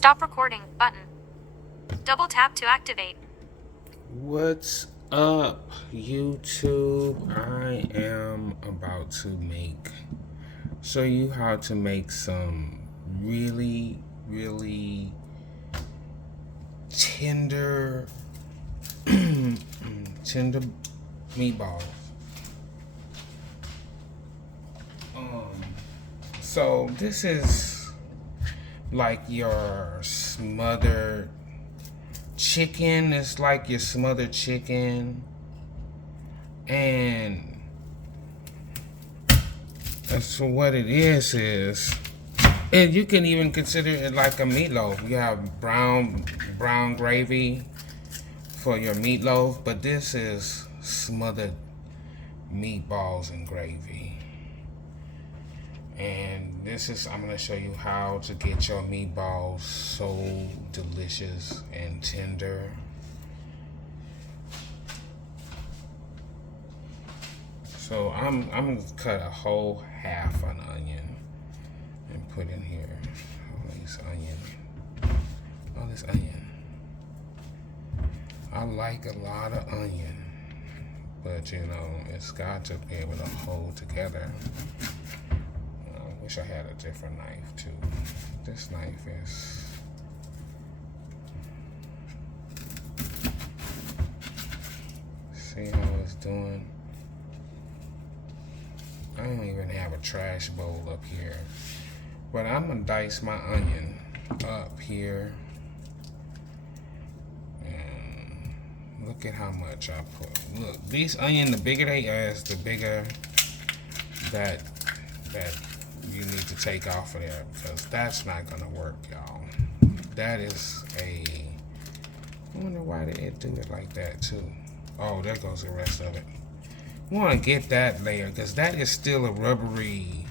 Stop recording button. Double tap to activate. What's up, YouTube? I am about to show you how to make some really tender tender meatballs. So this is like your smothered chicken. It's like your smothered chicken, and so what it is, and you can even consider it like a meatloaf. You have brown gravy for your meatloaf, but this is smothered meatballs and gravy. And I'm going to show you how to get your meatballs so delicious and tender. So I'm going to cut a whole half an onion and put in here. All this onion. I like a lot of onion, but you know, it's got to be able to hold together. Wish I had a different knife too. This knife is see how it's doing. I don't even have a trash bowl up here, but I'm gonna dice my onion up here, and look at how much I put. Look, these onion, the bigger they is, the bigger that you need to take off of there, because that's not gonna work, y'all. That is I wonder why did it do it like that too. Oh, there goes the rest of it. You want to get that layer, because that is still a rubbery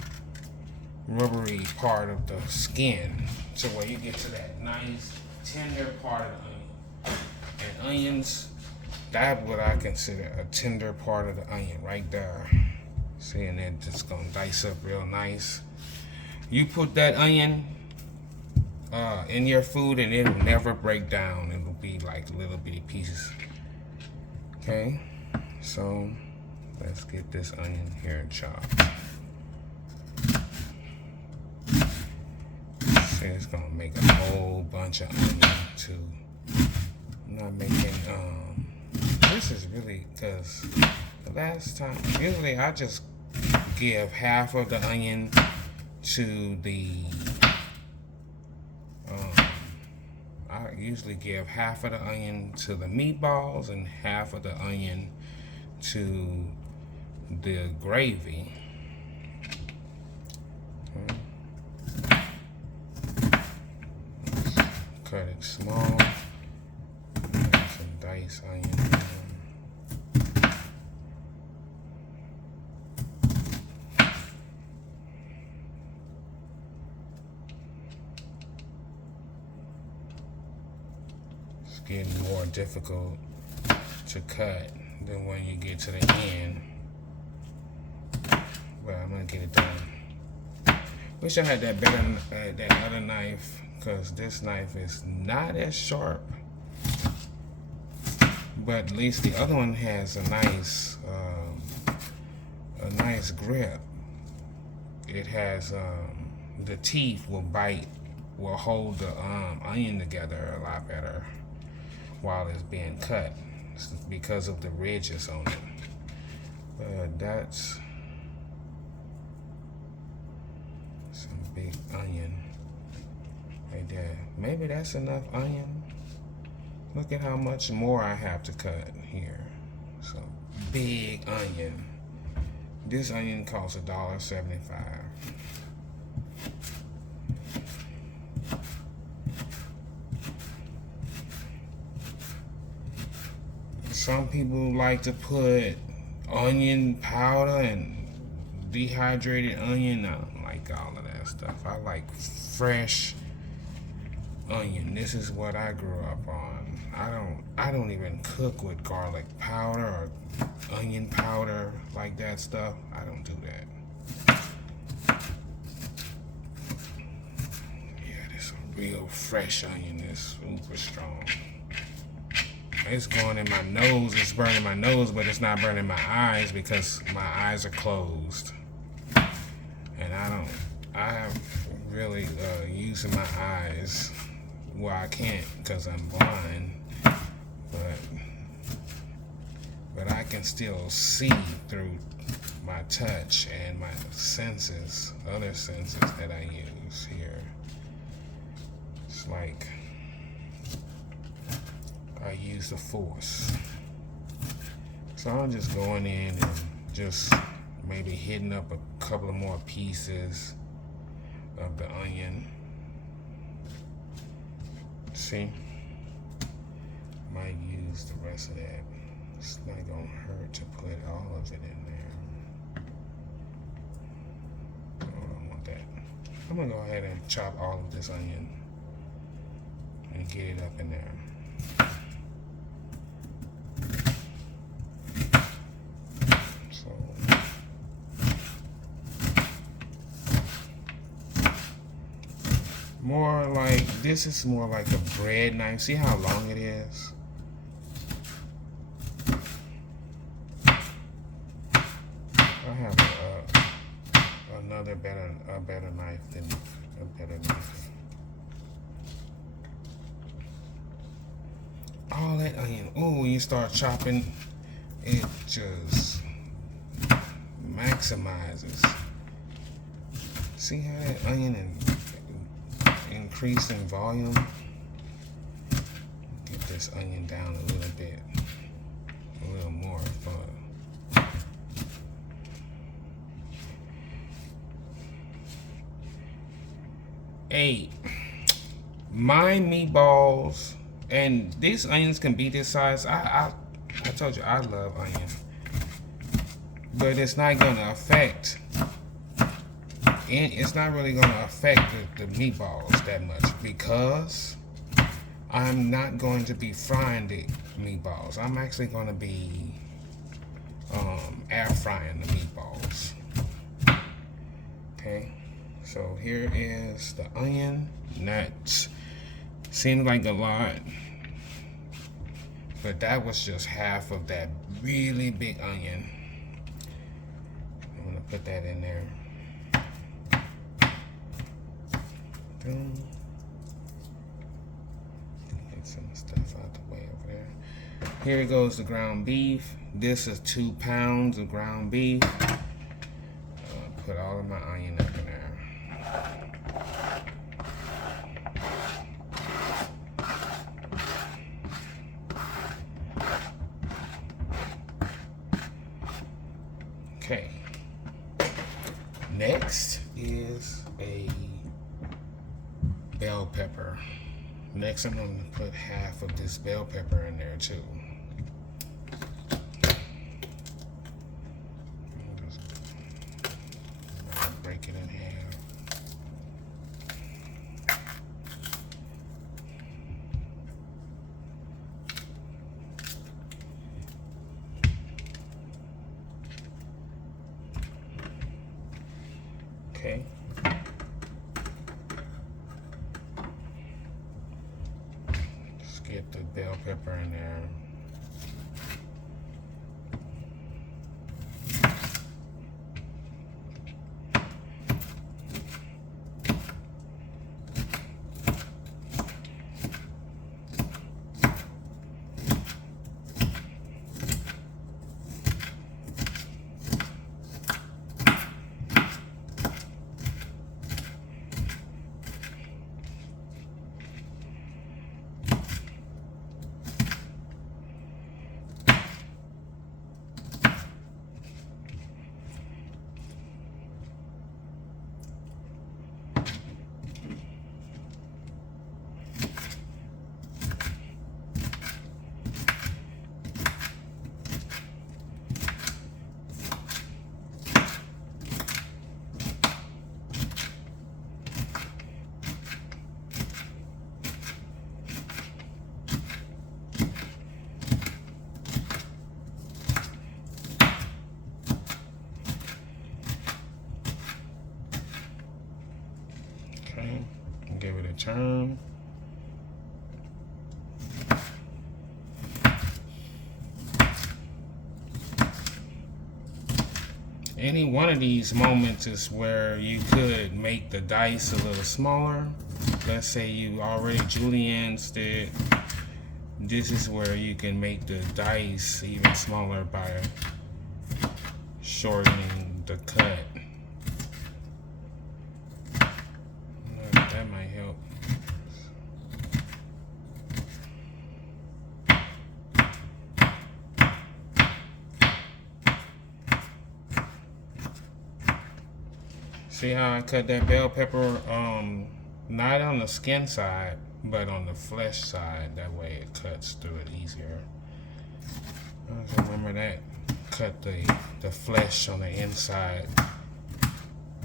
part of the skin, so when you get to that nice tender part of the onion, and onions, that's what I consider a tender part of the onion right there. See, and then just gonna dice up real nice. You put that onion in your food and it'll never break down. It'll be like little bitty pieces. Okay, so let's get this onion here chopped. See, it's gonna make a whole bunch of onion too. I'm not making this is really, because the last time, usually I just give half of the onion to the I usually give half of the onion to the meatballs and half of the onion to the gravy. Okay. Cut it small. Some diced onion. Getting more difficult to cut than when you get to the end, but I'm gonna get it done. Wish I had that other knife, because this knife is not as sharp, but at least the other one has a nice grip. It has the teeth will hold the onion together a lot better while it's being cut, because of the ridges on it. But that's some big onion right there. Maybe that's enough onion. Look at how much more I have to cut here. So big onion. This onion costs $1.75. Some people like to put onion powder and dehydrated onion. I don't like all of that stuff. I like fresh onion. This is what I grew up on. I don't even cook with garlic powder or onion powder like that stuff. I don't do that. Yeah, this is real fresh onion. It's super strong. It's going in my nose. It's burning my nose, but it's not burning my eyes because my eyes are closed. And I have really using my eyes. Well, I can't because I'm blind, but I can still see through my touch and my senses, other senses that I use here. It's like I use the force. So I'm just going in and just maybe hitting up a couple of more pieces of the onion. See? Might use the rest of that. It's not gonna hurt to put all of it in there. Oh, I don't want that. I'm gonna go ahead and chop all of this onion and get it up in there. More like, this is more like a bread knife. See how long it is? I have another better knife than a better knife. All that onion. Oh, when you start chopping, it just maximizes. See how that onion increase in volume? Get this onion down a little bit, a little more fun. Hey, my meatballs, and these onions can be this size. I told you I love onion, but it's not gonna affect. And it's not really going to affect the meatballs that much because I'm not going to be frying the meatballs. I'm actually going to be air frying the meatballs. Okay, so here is the onion. That seemed like a lot, but that was just half of that really big onion. I'm going to put that in there. Get some stuff out the way over there. Here goes the ground beef. This is 2 pounds of ground beef. Put all of my onion up in there. Okay. Next is a bell pepper. Next, I'm going to put half of this bell pepper in there too. Break it in half. Okay. Get the bell pepper in there. any one of these moments is where you could make the dice a little smaller. Let's say you already julienned it. This is where you can make the dice even smaller by shortening the cut. That might help. See how I cut that bell pepper, not on the skin side, but on the flesh side. That way it cuts through it easier. Remember that. Cut the flesh on the inside,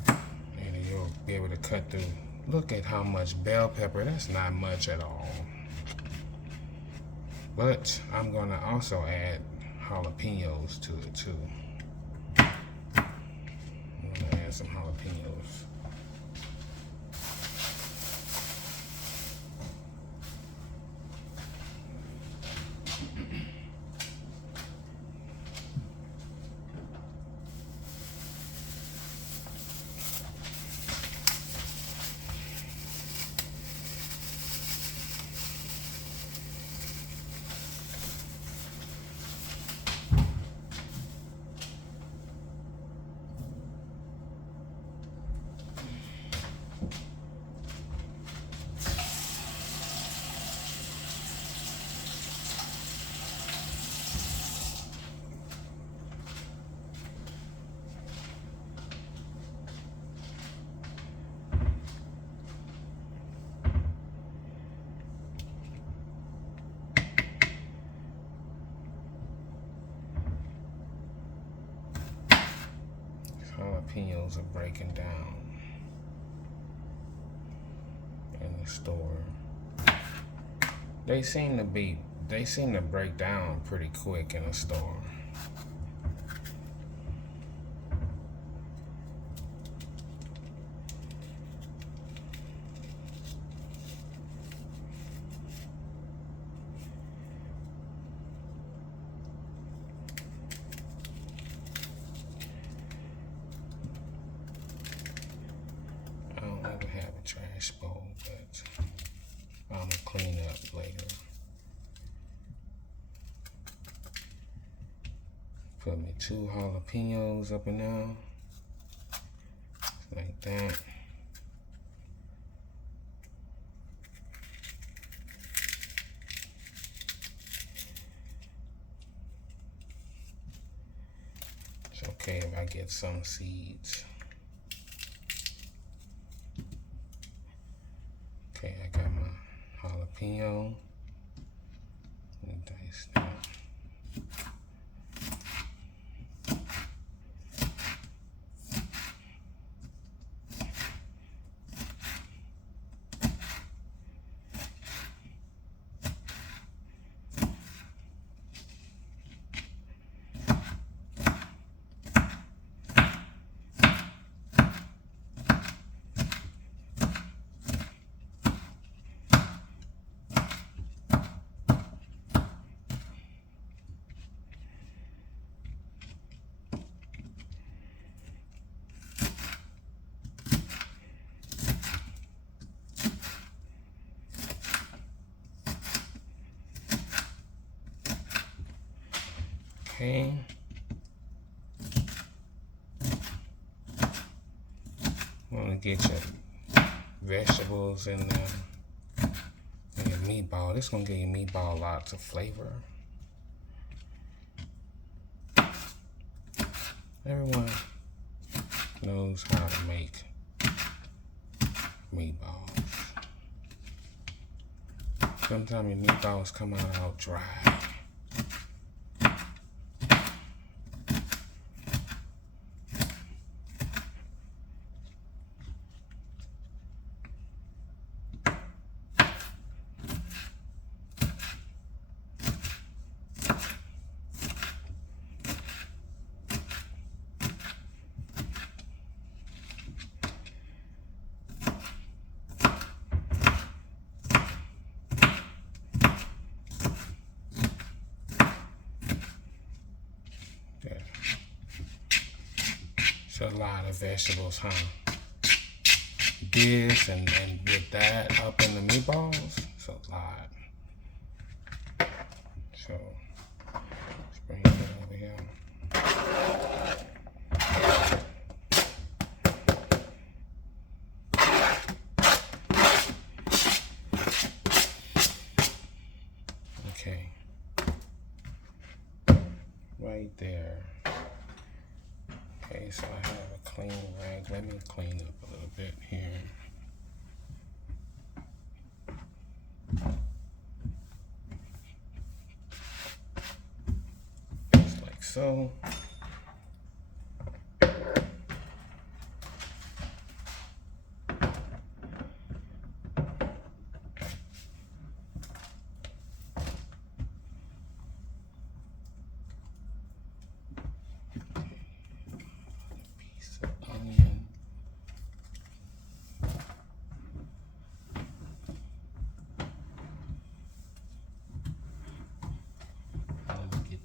and you'll be able to cut through. Look at how much bell pepper. That's not much at all. But I'm gonna also add jalapenos to it too. I'm gonna add some jalapenos. Jalapenos are breaking down in the store. They seem to break down pretty quick in the store. Trash bowl, but I'm gonna clean up later. Put me 2 jalapenos up in there, like that. It's okay if I get some seeds. Okay, I got my jalapeno. Let me dice that. Okay. Want to get your vegetables in there and your meatball. This is gonna give your meatball lots of flavor. Everyone knows how to make meatballs. Sometimes your meatballs come out dry. lot of vegetables, huh? This and with that up in the meatballs, it's a lot. So let's bring it over here. Okay. Right there. Okay, so I have a clean rag. Let me clean up a little bit here. Just like so.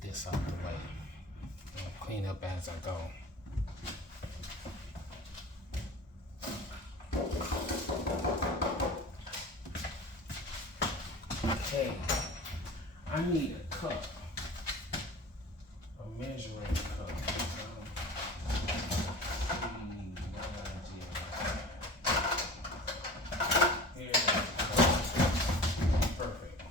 This out the way. I'll clean up as I go. Okay, I need a cup, a measuring cup. Here it is. Perfect.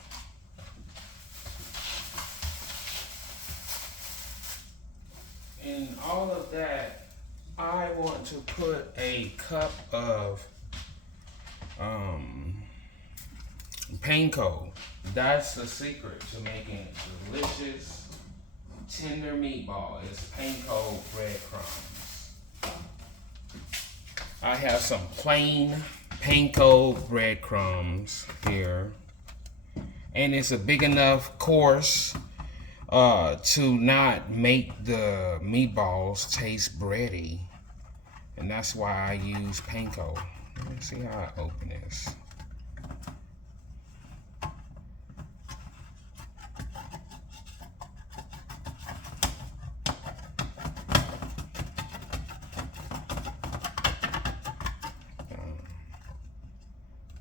In all of that, I want to put a cup of panko. That's the secret to making delicious tender meatball. It's panko breadcrumbs. I have some plain panko breadcrumbs here, and it's a big enough course to not make the meatballs taste bready, and that's why I use panko. Let me see how I open this.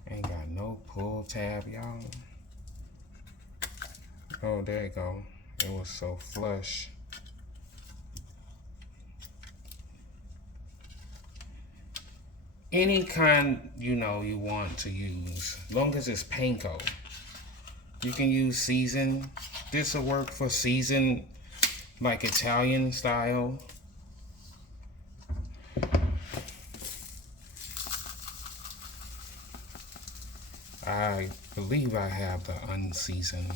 Ain't got no pull tab, y'all. Oh, there you go. It was so flush. Any kind you want to use, long as it's panko. You can use season. This will work for season, like Italian style. I believe I have the unseasoned.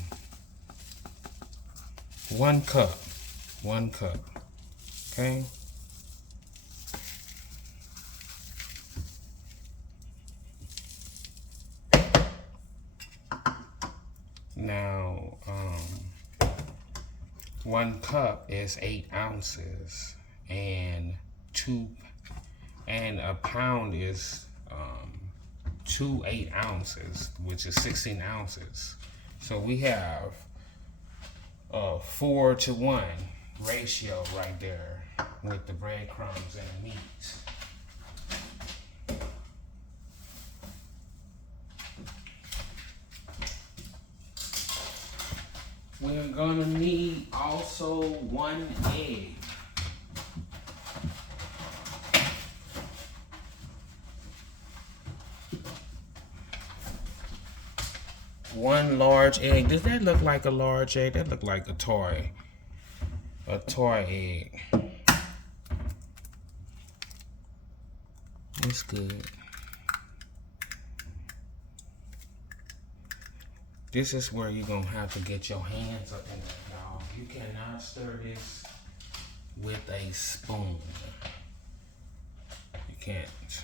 1 cup. 1 cup. Okay. Now, 1 cup is 8 ounces, and a pound is 2 8 ounces, which is 16 ounces. So we have a 4-to-1 ratio right there with the breadcrumbs and the meat. We're gonna need also 1 egg. One large egg. Does that look like a large egg? That look like a toy egg. It's good. This is where you're gonna have to get your hands up in there, y'all. You cannot stir this with a spoon. You can't.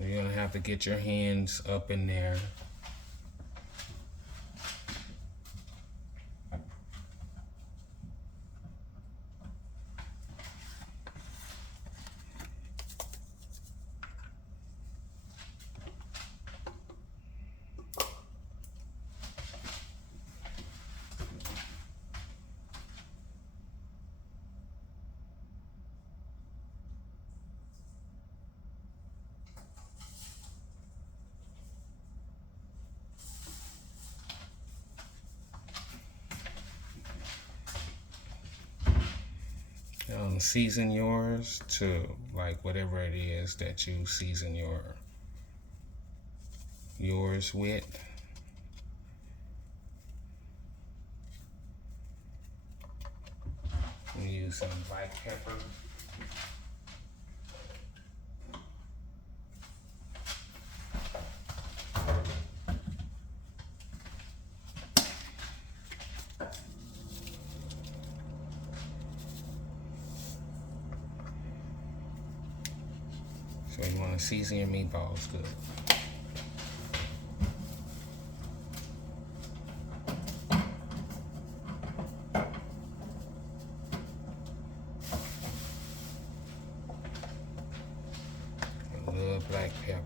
You're gonna have to get your hands up in there. season yours to like whatever it is that you season yours with. I'm use some black pepper. So you want to season your meatballs good. A little black pepper.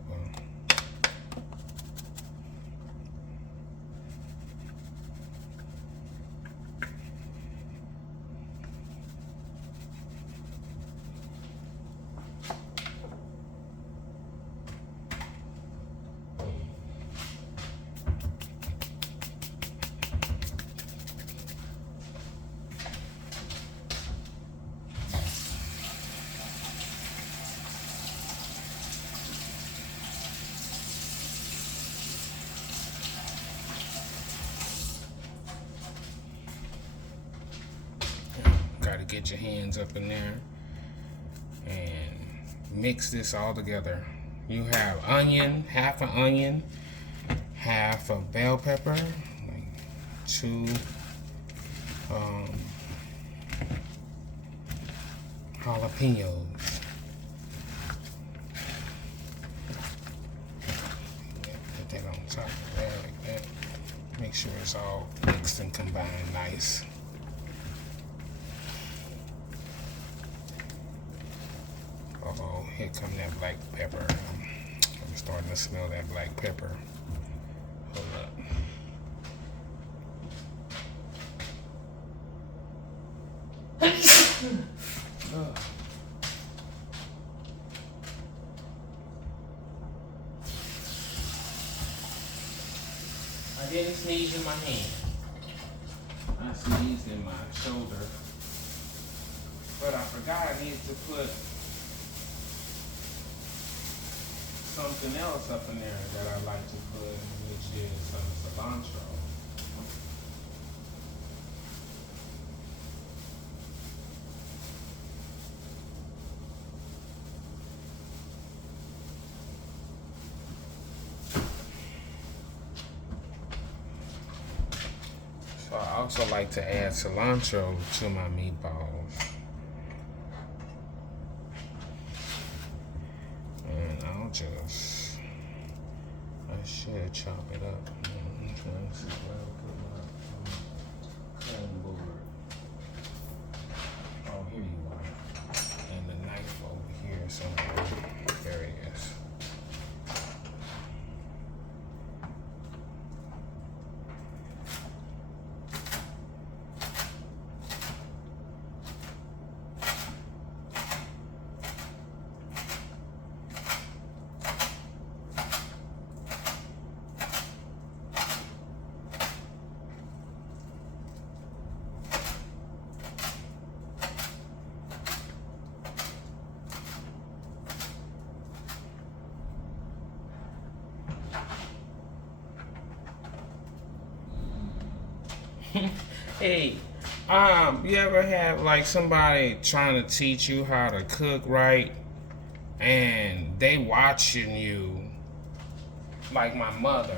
Gotta get your hands up in there and mix this all together. You have onion, half an onion, half a bell pepper, like 2 jalapenos. Put that on top of there like that. Make sure it's all mixed and combined nice. Uh-oh, here come that black pepper. I'm starting to smell that black pepper. Hold up. I didn't sneeze in my hand. I sneezed in my shoulder. But I forgot I needed to put something else up in there that I like to put, which is some cilantro. So I also like to add cilantro to my meatballs. I should chop it up. I'm trying to see where I put my cutting board. Oh, here you are. And the knife over here somewhere. There it is. Hey, you ever have like somebody trying to teach you how to cook right, and they watching you, like my mother.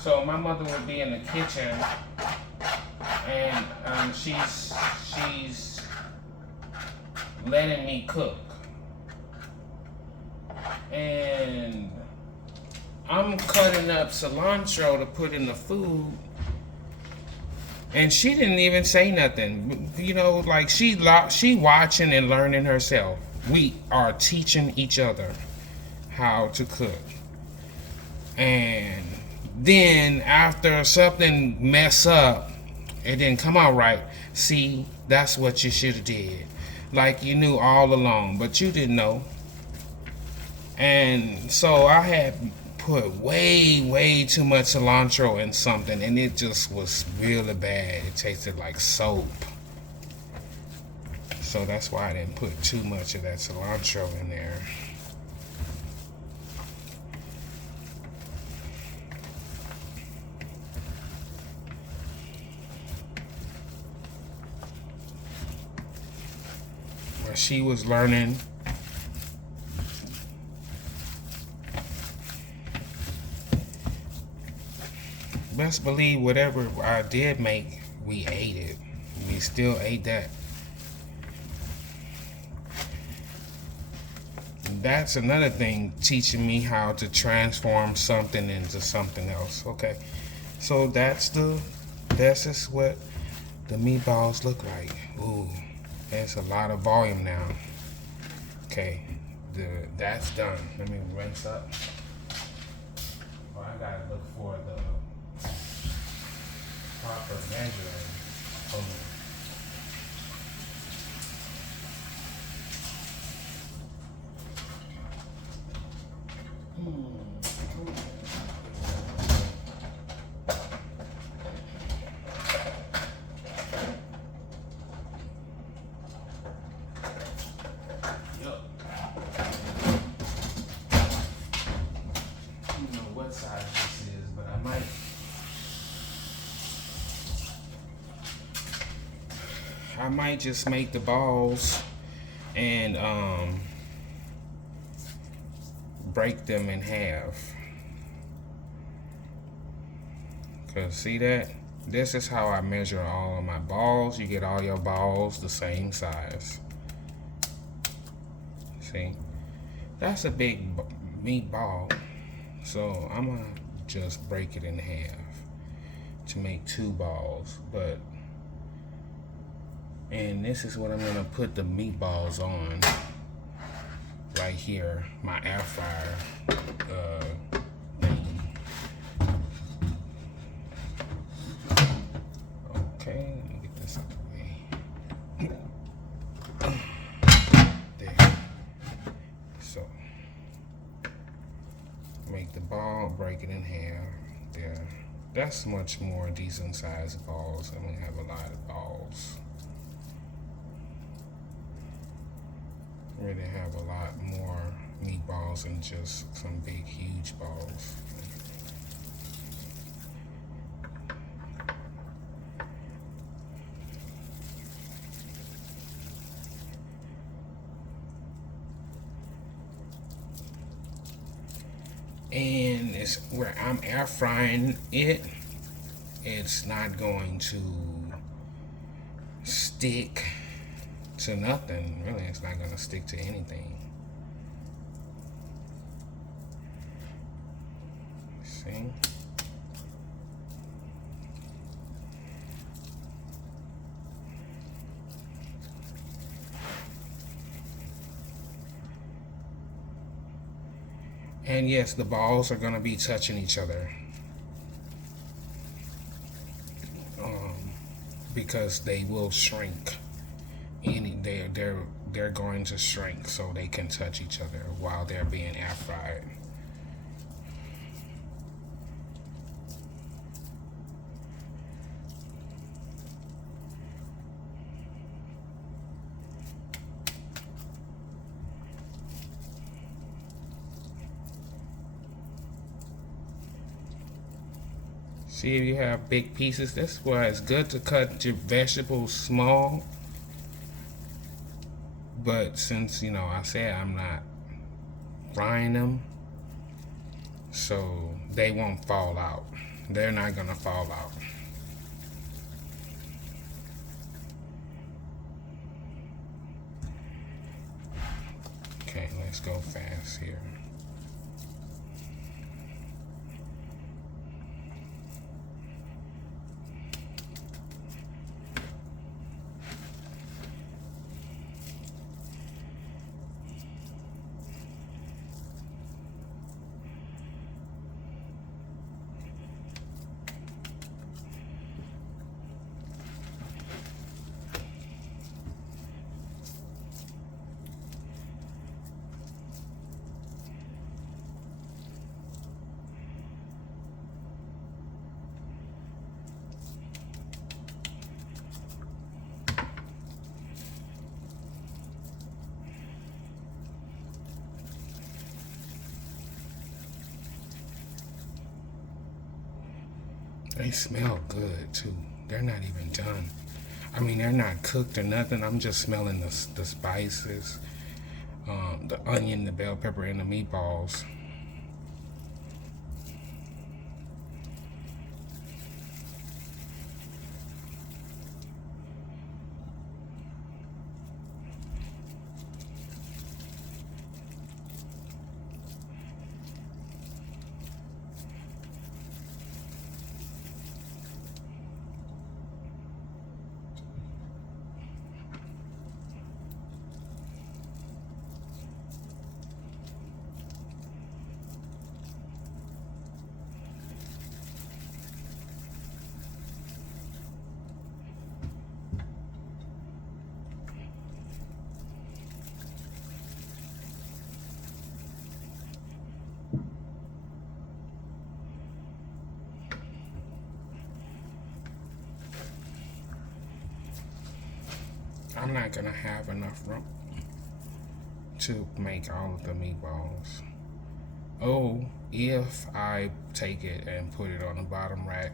So my mother would be in the kitchen, and she's letting me cook, and I'm cutting up cilantro to put in the food. And she didn't even say nothing. You know, like she watching and learning herself. We are teaching each other how to cook. And then after something mess up, it didn't come out right. See, that's what you should have did. Like you knew all along, but you didn't know. And so I had put way too much cilantro in something, and it just was really bad. It tasted like soap. So that's why I didn't put too much of that cilantro in there. But she was learning. Best believe whatever I did make, we ate it. We still ate that. That's another thing, teaching me how to transform something into something else. Okay, so this is what the meatballs look like. Ooh, there's a lot of volume now. Okay, that's done. Let me rinse up. Oh, I gotta look for the proper measuring. Size this is, but I might just make the balls and break them in half. Cause see that? This is how I measure all of my balls. You get all your balls the same size. See? That's a big meatball. So I'm gonna just break it in half to make 2 balls. And this is what I'm gonna put the meatballs on right here, my air fryer thing. Okay, let me get this out of the way. There. So make the ball, break it in half. There. That's much more decent sized balls. I'm gonna have a lot of balls. Really have a lot more meatballs than just some big huge balls. And it's where I'm air frying it, it's not going to stick to nothing. Really, it's not going to stick to anything. See? And yes, the balls are going to be touching each other. Because they will shrink. They're going to shrink so they can touch each other while they're being air fried. See, if you have big pieces, that's why it's good to cut your vegetables small. But since, you know, I said I'm not frying them, so they won't fall out. They're not gonna fall out. Okay, let's go fast here. They smell good too. They're not even done. I mean, they're not cooked or nothing. I'm just smelling the spices, the onion, the bell pepper, and the meatballs. I'm not gonna have enough room to make all of the meatballs. Oh, if I take it and put it on the bottom rack,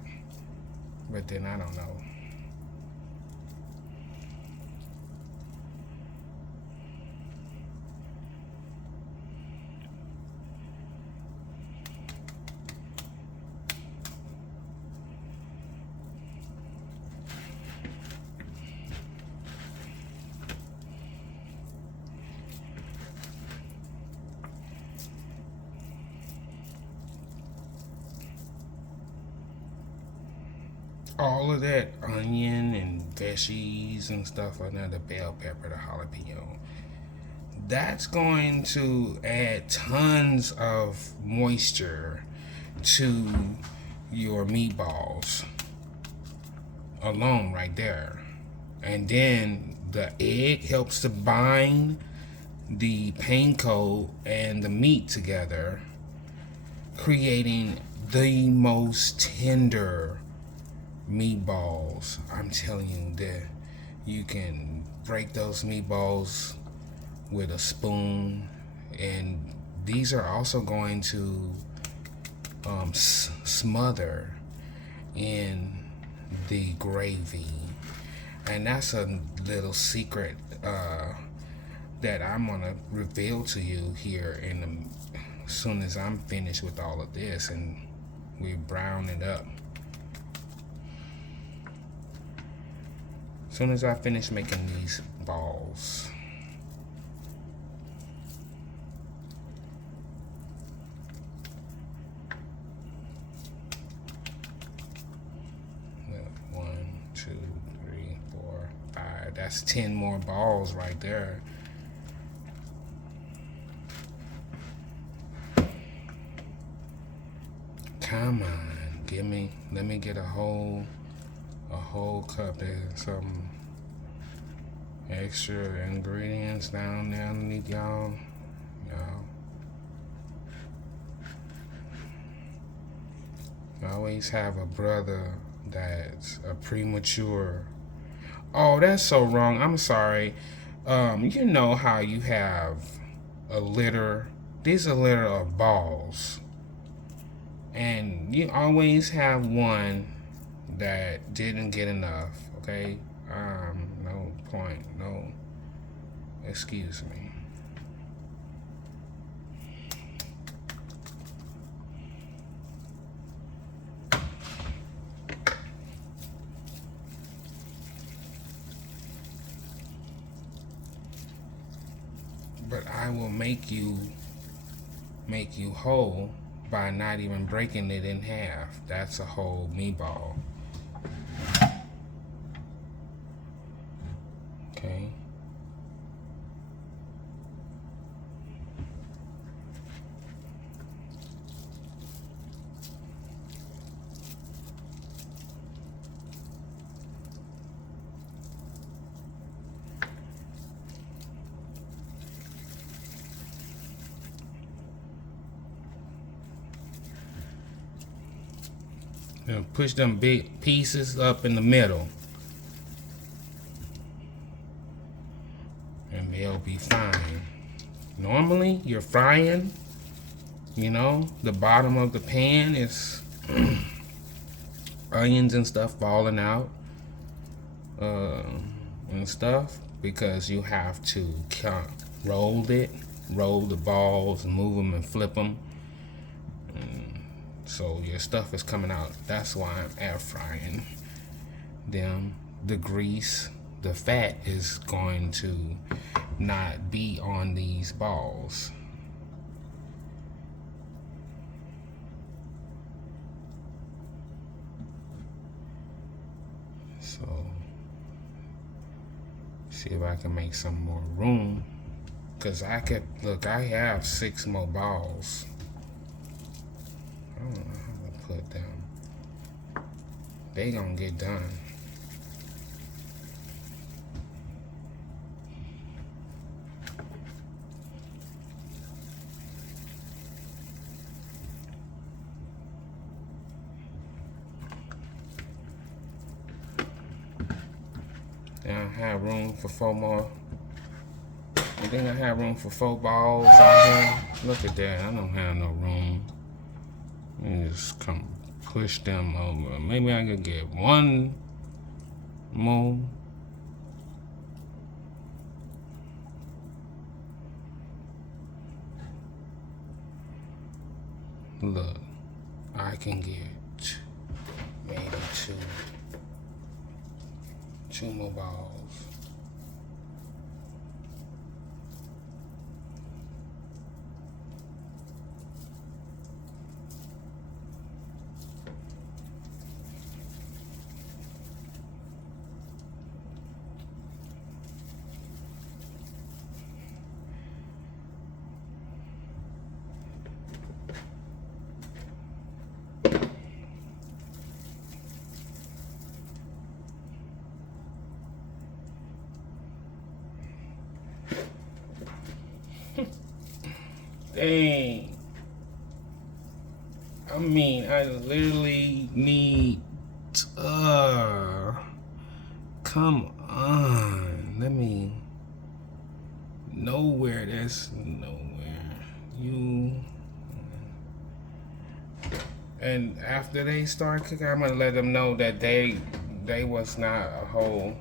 but then I don't know. All of that onion and veggies and stuff under the bell pepper, the jalapeno, that's going to add tons of moisture to your meatballs alone right there. And then the egg helps to bind the panko and the meat together, creating the most tender meatballs. I'm telling you that you can break those meatballs with a spoon, and these are also going to smother in the gravy. And that's a little secret that I'm gonna reveal to you here as soon as I'm finished with all of this and we brown it up. As soon as I finish making these balls. One, two, three, four, five. That's 10 more balls right there. Come on, let me get a whole cup. There's some extra ingredients down there underneath y'all. I always have a brother that's a premature. Oh, that's so wrong. I'm sorry. You know how you have a litter. These are a litter of balls. And you always have one that didn't get enough, okay? No point, no, excuse me. But I will make you whole by not even breaking it in half. That's a whole meatball. Okay. Now push them big pieces up in the middle, and they'll be fine. Normally, you're frying, the bottom of the pan is onions and stuff falling out and stuff, because you have to roll the balls, move them and flip them. So your stuff is coming out. That's why I'm air frying them. The grease, the fat is going to not be on these balls. So see if I can make some more room, because I have 6 more balls. I don't know how to put them. They gonna get done. Then I have room for 4 more. You think I have room for 4 balls out here? Look at that, I don't have no room. Let me just come push them over. Maybe I could get 1 more. Look, I can get maybe 2 more balls. Dang. I mean, I literally need, come on. Let me, nowhere, that's nowhere. And after they start cooking, I'm gonna let them know that they was not a whole,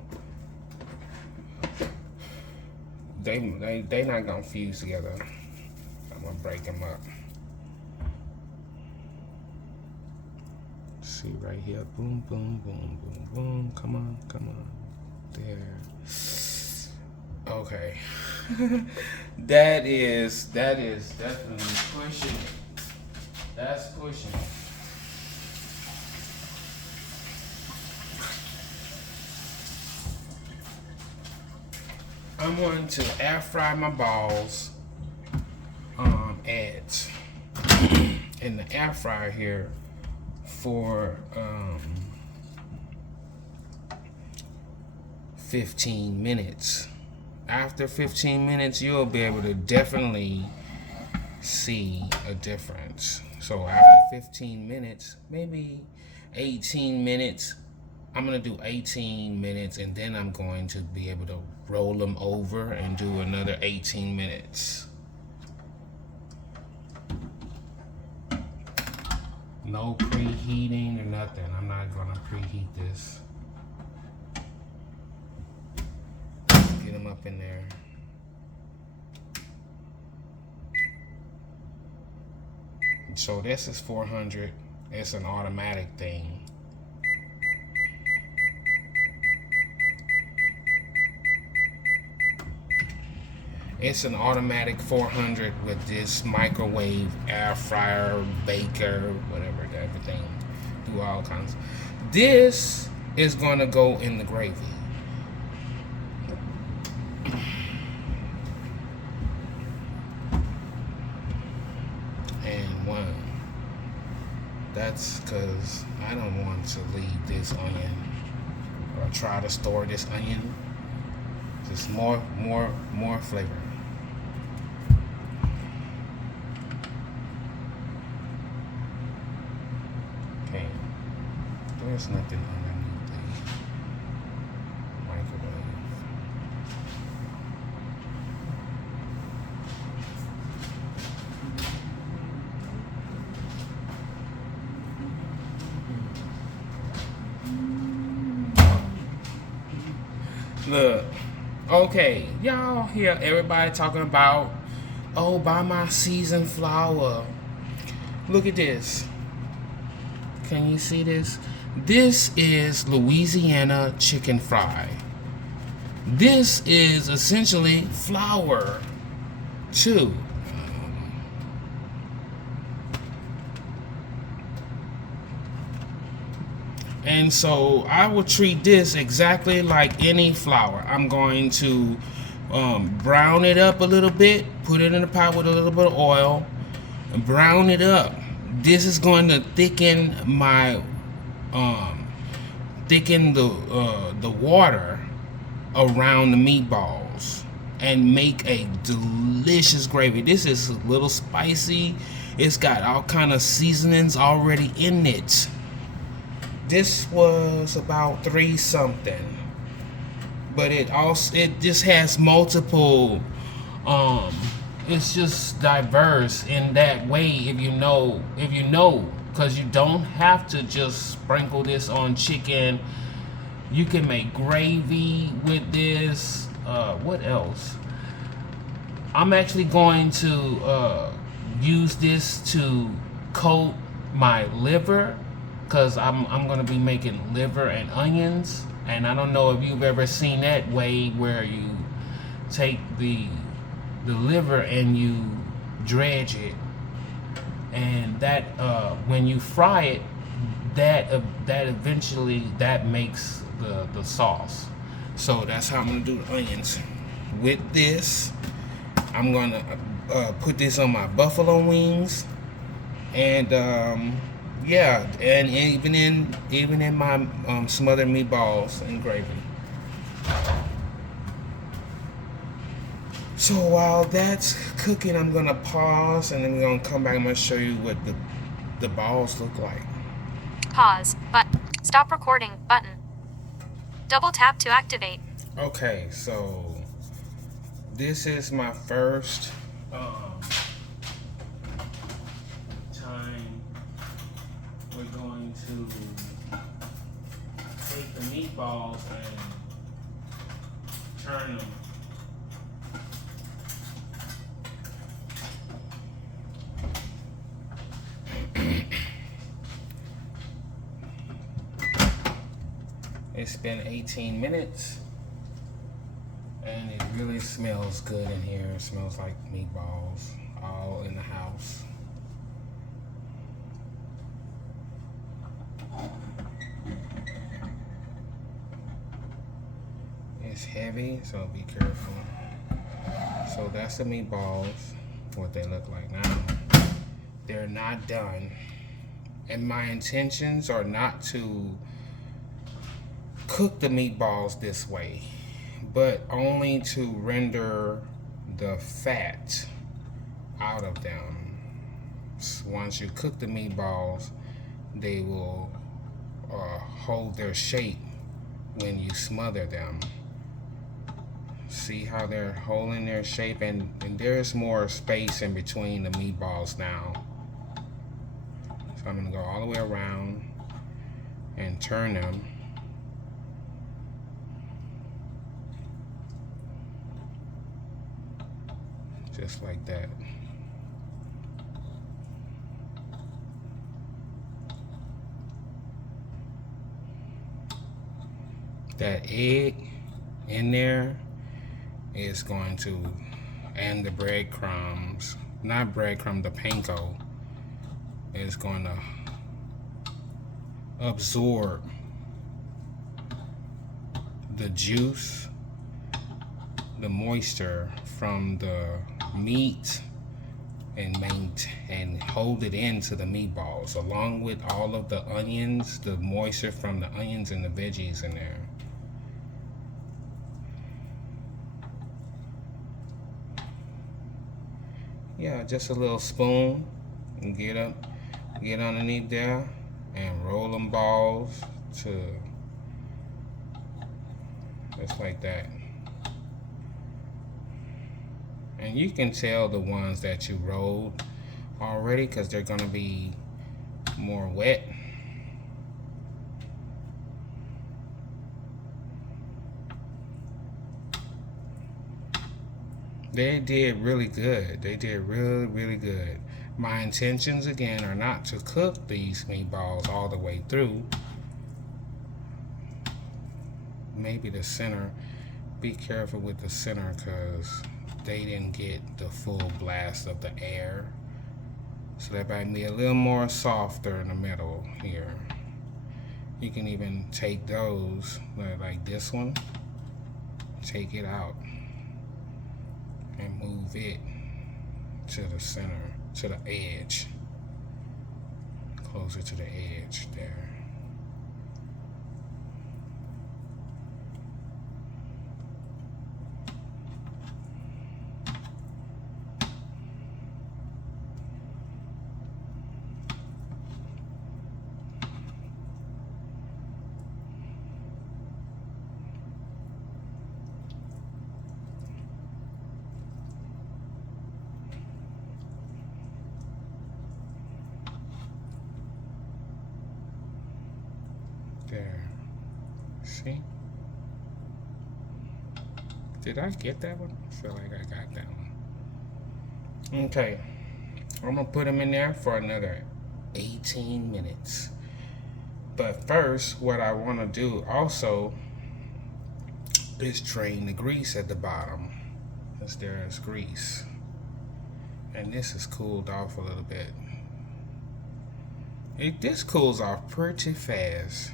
they not gonna fuse together. I'm gonna break them up. See right here, boom, boom, boom, boom, boom. Come on, come on. There. Okay. that is definitely pushing it. That's pushing it. I'm going to air fry my balls at in the air fryer here for 15 minutes. After 15 minutes, you'll be able to definitely see a difference. So after 15 minutes, maybe 18 minutes, I'm gonna do 18 minutes, and then I'm going to be able to roll them over and do another 18 minutes. No preheating or nothing. I'm not gonna preheat this. Get them up in there. So this is 400. It's an automatic thing. It's an automatic 400 with this microwave, air fryer, baker, whatever, everything, do all kinds. This is gonna go in the gravy. And one, that's because I don't want to leave this onion or try to store this onion. Just more flavor. Okay, there's nothing underneath the microwave. Look, okay, y'all hear everybody talking about, oh, buy my seasoned flour. Look at this. Can you see this? This is Louisiana chicken fry. This is essentially flour, too. And so I will treat this exactly like any flour. I'm going to brown it up a little bit, put it in a pot with a little bit of oil, and brown it up. This is going to thicken my thicken the water around the meatballs and make a delicious gravy. This is a little spicy. It's got all kind of seasonings already in it. This was about 3 something, but it just has multiple. It's just diverse in that way. If you know, because you don't have to just sprinkle this on chicken. You can make gravy with this. What else? I'm actually going to use this to coat my liver, because I'm going to be making liver and onions. And I don't know if you've ever seen that way where you take the liver and you dredge it, and that when you fry it, that eventually that makes the sauce. So that's how I'm gonna do the onions. With this, I'm gonna put this on my buffalo wings, and yeah, and even in my smothered meatballs and gravy. So while that's cooking, I'm gonna pause, and then we're gonna come back. I'm gonna show you what the balls look like. Pause. Button. Stop recording. Button. Double tap to activate. Okay, so this is my first time we're going to take the meatballs and turn them. It's been 18 minutes, and it really smells good in here. It smells like meatballs all in the house. It's heavy, so be careful. So that's the meatballs, what they look like now. They're not done, and my intentions are not to cook the meatballs this way, but only to render the fat out of them. Once you cook the meatballs, they will hold their shape when you smother them. See how they're holding their shape, and there's more space in between the meatballs now. So I'm gonna go all the way around and turn them. Just like that. That egg in there is going to, and the breadcrumbs, not breadcrumb, the panko is going to absorb the juice, the moisture from the meat, and hold it into the meatballs, along with all of the onions, the moisture from the onions and the veggies in there. Yeah, just a little spoon, and get underneath there and roll them balls to just like that. And you can tell the ones that you rolled already because they're gonna be more wet. They did really good. They did really, really good. My intentions again are not to cook these meatballs all the way through. Maybe the center. Be careful with the center because they didn't get the full blast of the air. So that might be a little more softer in the middle here. You can even take those, like this one, take it out and move it to the center, to the edge, closer to the edge there. There. See? Did I get that one? I feel like I got that one. Okay. I'm going to put them in there for another 18 minutes. But first, what I want to do also is drain the grease at the bottom. Because there is grease. And this is cooled off a little bit. This cools off pretty fast.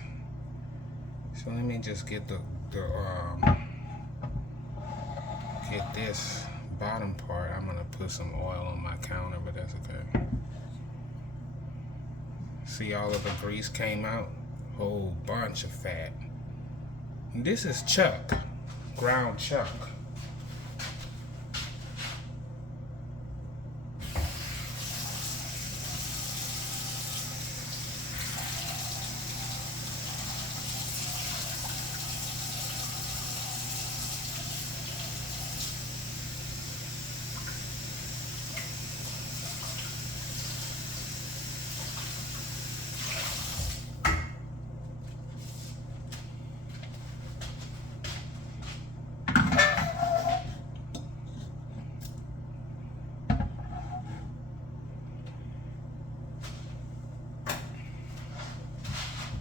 So let me just get get this bottom part. I'm gonna put some oil on my counter, but that's okay. See, all of the grease came out, whole bunch of fat. And this is chuck, ground chuck.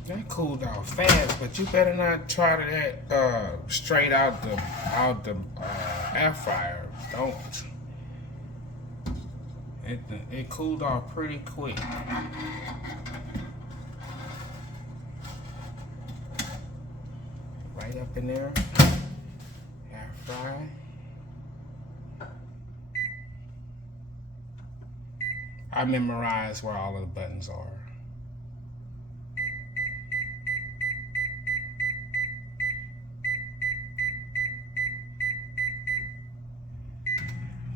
That cooled off fast, but you better not try that straight out the air fryer. Don't. It cooled off pretty quick. Right up in there. Air fry. I memorized where all of the buttons are.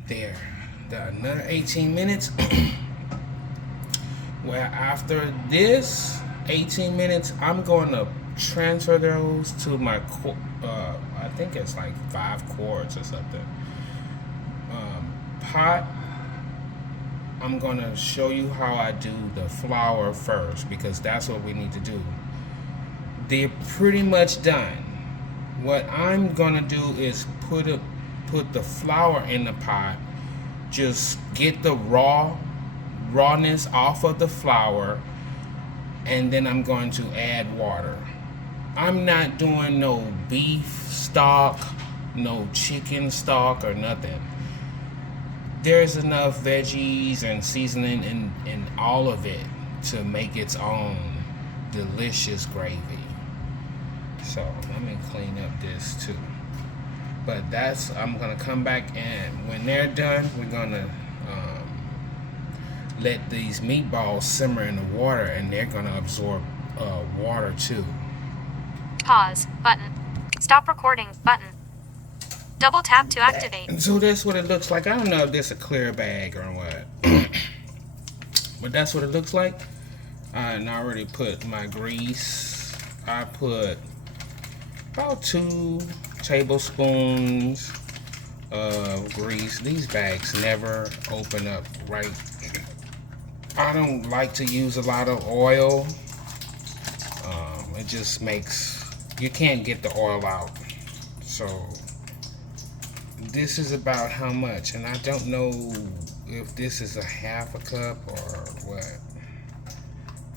There, another 18 minutes. Well, after this 18 minutes, I'm going to transfer those to my, I think it's like 5 quarts or something, pot. I'm going to show you how I do the flour first because that's what we need to do. They're pretty much done. What I'm going to do is put the flour in the pot, just get the rawness off of the flour, and then I'm going to add water. I'm not doing no beef stock, no chicken stock or nothing. There's enough veggies and seasoning in all of it to make its own delicious gravy. So let me clean up this too. But I'm gonna come back, and when they're done, we're gonna let these meatballs simmer in the water, and they're gonna absorb water too. Pause button. Stop recording button. Double tap to activate. And so that's what it looks like. I don't know if this is a clear bag or what, but that's what it looks like. I already put my grease. I put about 2 tablespoons of grease. These bags never open up right. I don't like to use a lot of oil. It just makes, you can't get the oil out. So this is about how much, and I don't know if this is a half a cup or what,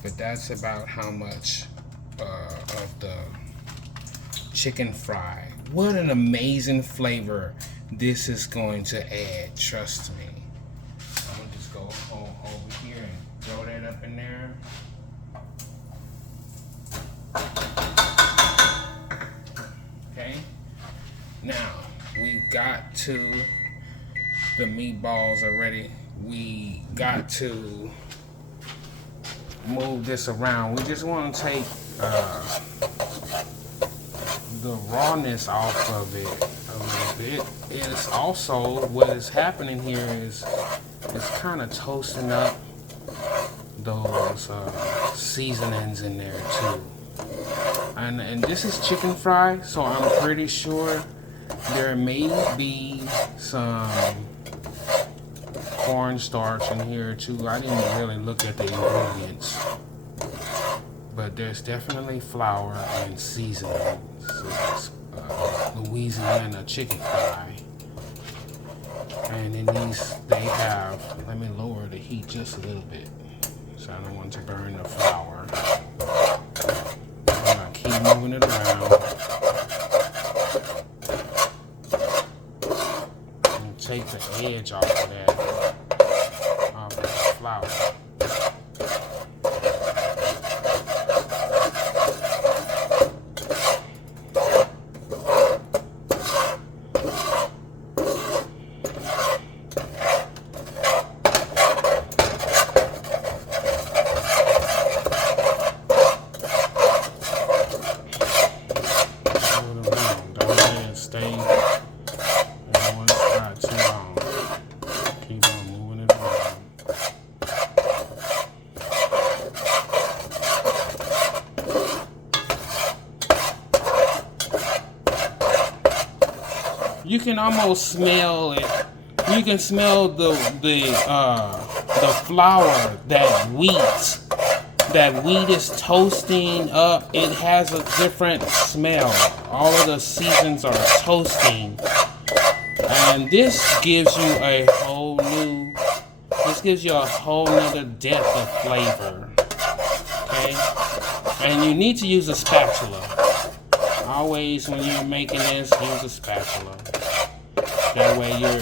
but that's about how much of the chicken fry. What an amazing flavor this is going to add, trust me. I'm gonna just go over here and throw that up in there. Okay, now we got to the meatballs already. We got to move this around. We just want to take the rawness off of it a little bit. It's also, what is happening here is it's kind of toasting up those seasonings in there too. And this is chicken fry, so I'm pretty sure there may be some cornstarch in here too. I didn't really look at the ingredients, but there's definitely flour and seasoning. So it's Louisiana chicken fry. And in these, they have, let me lower the heat just a little bit, so I don't want to burn the flour. I'm gonna keep moving it around. And take the edge off of that flour. You can almost smell it. You can smell the flour, that wheat is toasting up. It has a different smell. All of the seasons are toasting, and this gives you a whole nother depth of flavor. Okay, and you need to use a spatula. Always, when you're making this, use a spatula. That way you're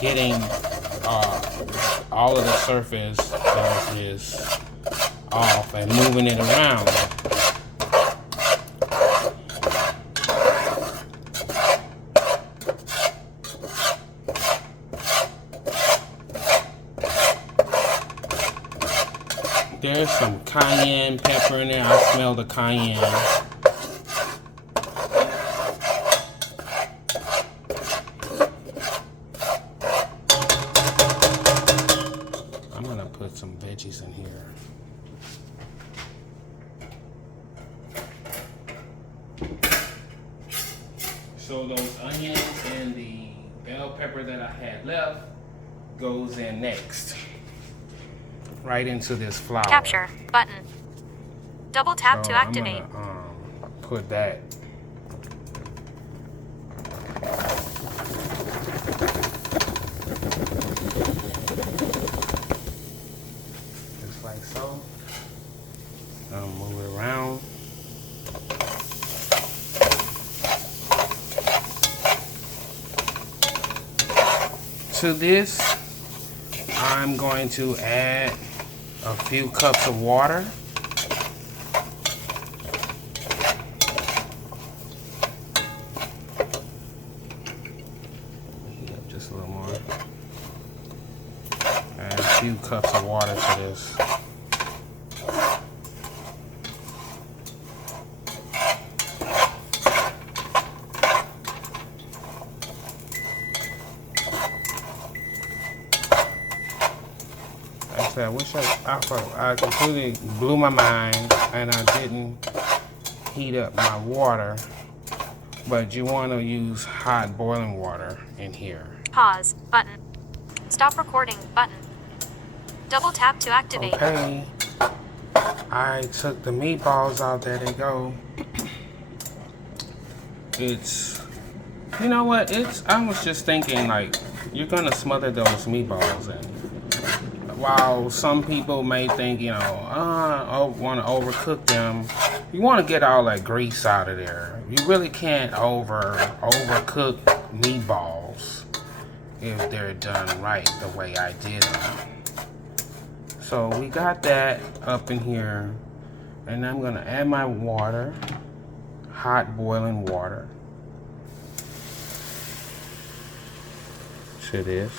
getting all of the surface that is off and moving it around. There's some cayenne pepper in there. I smell the cayenne. Put some veggies in here. So those onions and the bell pepper that I had left goes in next. Right into this flour. Capture button. Double tap to activate. I'm gonna, put that. Like so. Move it around. To this, I'm going to add a few cups of water. Heat up just a little more. Add a few cups of water to this. I wish I completely blew my mind and I didn't heat up my water, but you want to use hot boiling water in here. Pause button. Stop recording button. Double tap to activate. Okay, I took the meatballs out. There they go. It's You know what? I was just thinking, like, you're gonna smother those meatballs, and while some people may think, you know, want to overcook them, you want to get all that grease out of there. You really can't overcook meatballs if they're done right the way I did them. So we got that up in here, and I'm gonna add my water, hot boiling water, to this.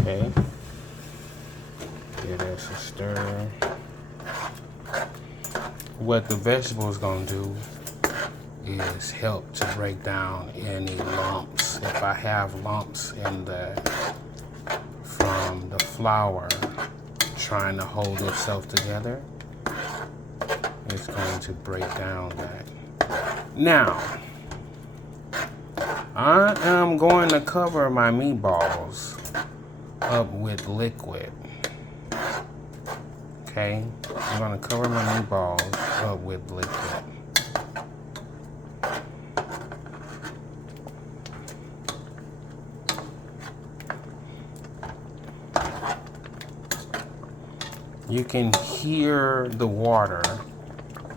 Okay, give this a stir. What the vegetable is gonna do is help to break down any lumps. If I have lumps in from the flour trying to hold itself together, it's going to break down that. Now, I am going to cover my meatballs up with liquid. Okay, I'm going to cover my meatballs up with liquid. You can hear the water,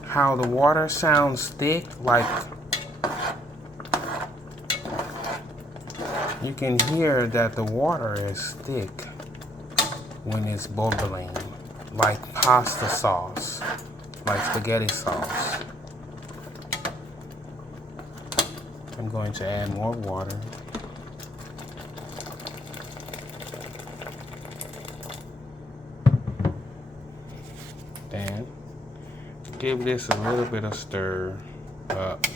how the water sounds thick, like you can hear that the water is thick when it's bubbling, like pasta sauce, like spaghetti sauce. I'm going to add more water. Then give this a little bit of stir up.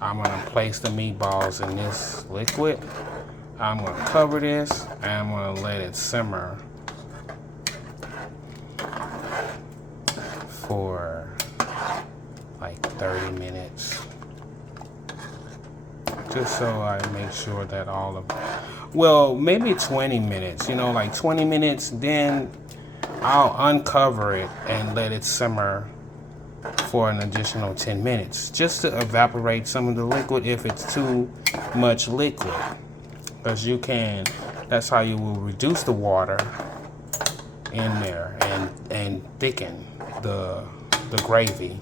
I'm gonna place the meatballs in this liquid. I'm gonna cover this and I'm gonna let it simmer for like 30 minutes. Just so I make sure that all of, well, maybe 20 minutes, you know, like 20 minutes, then I'll uncover it and let it simmer for an additional 10 minutes, just to evaporate some of the liquid if it's too much liquid. Because you can, that's how you will reduce the water in there and thicken the gravy.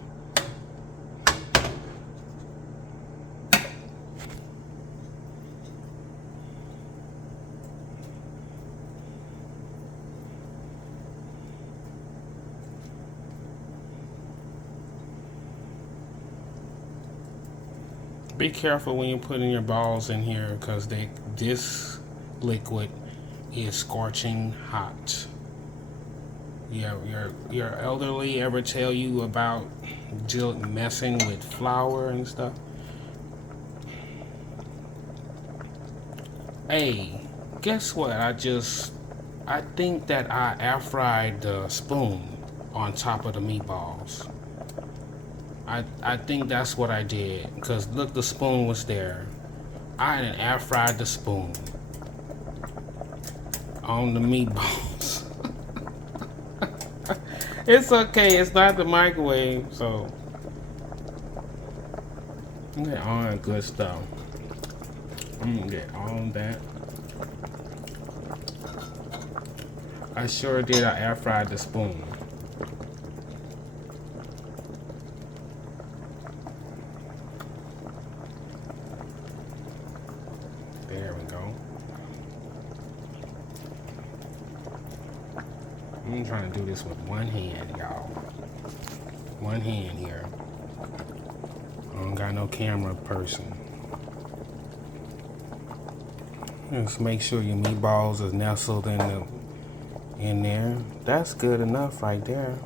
Be careful when you put in your balls in here, because this liquid is scorching hot. Your elderly ever tell you about messing with flour and stuff? Hey, guess what? I think that I air fried the spoon on top of the meatballs. I think that's what I did, because look, the spoon was there. I done air fried the spoon on the meatballs. It's okay, it's not the microwave, so I'm gonna get all that good stuff. I'm gonna get all of that. I sure did, I air fried the spoon. There we go. I'm trying to do this with one hand, y'all. One hand here. I don't got no camera person. Just make sure your meatballs are nestled in there. That's good enough right there.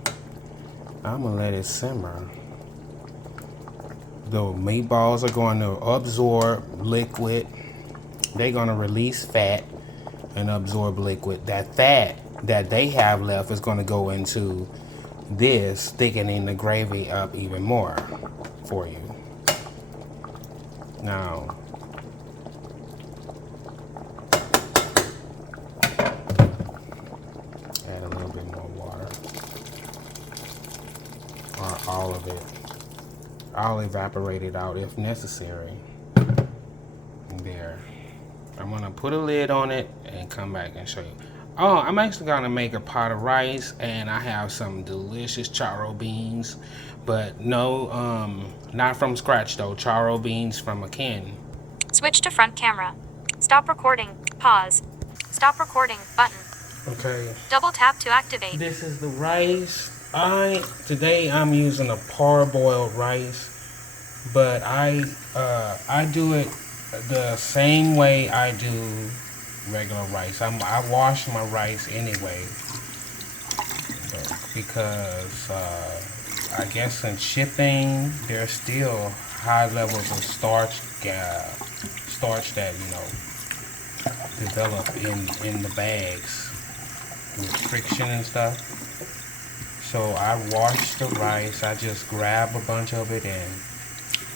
I'm gonna let it simmer. The meatballs are going to absorb liquid. They're gonna release fat and absorb liquid. That fat that they have left is gonna go into this, thickening the gravy up even more for you. Now, add a little bit more water. All all of it. I'll evaporate it out if necessary. There. I'm gonna put a lid on it and come back and show you. Oh, I'm actually gonna make a pot of rice, and I have some delicious charro beans, but no, not from scratch though. Charro beans from a can. Switch to front camera. Stop recording. Pause. Stop recording button. Okay. Double tap to activate. This is the rice. Today I'm using a parboiled rice, but I do it the same way I do regular rice. I wash my rice anyway, because I guess in shipping there's still high levels of starch that develop in the bags with friction and stuff. So I wash the rice. I just grab a bunch of it and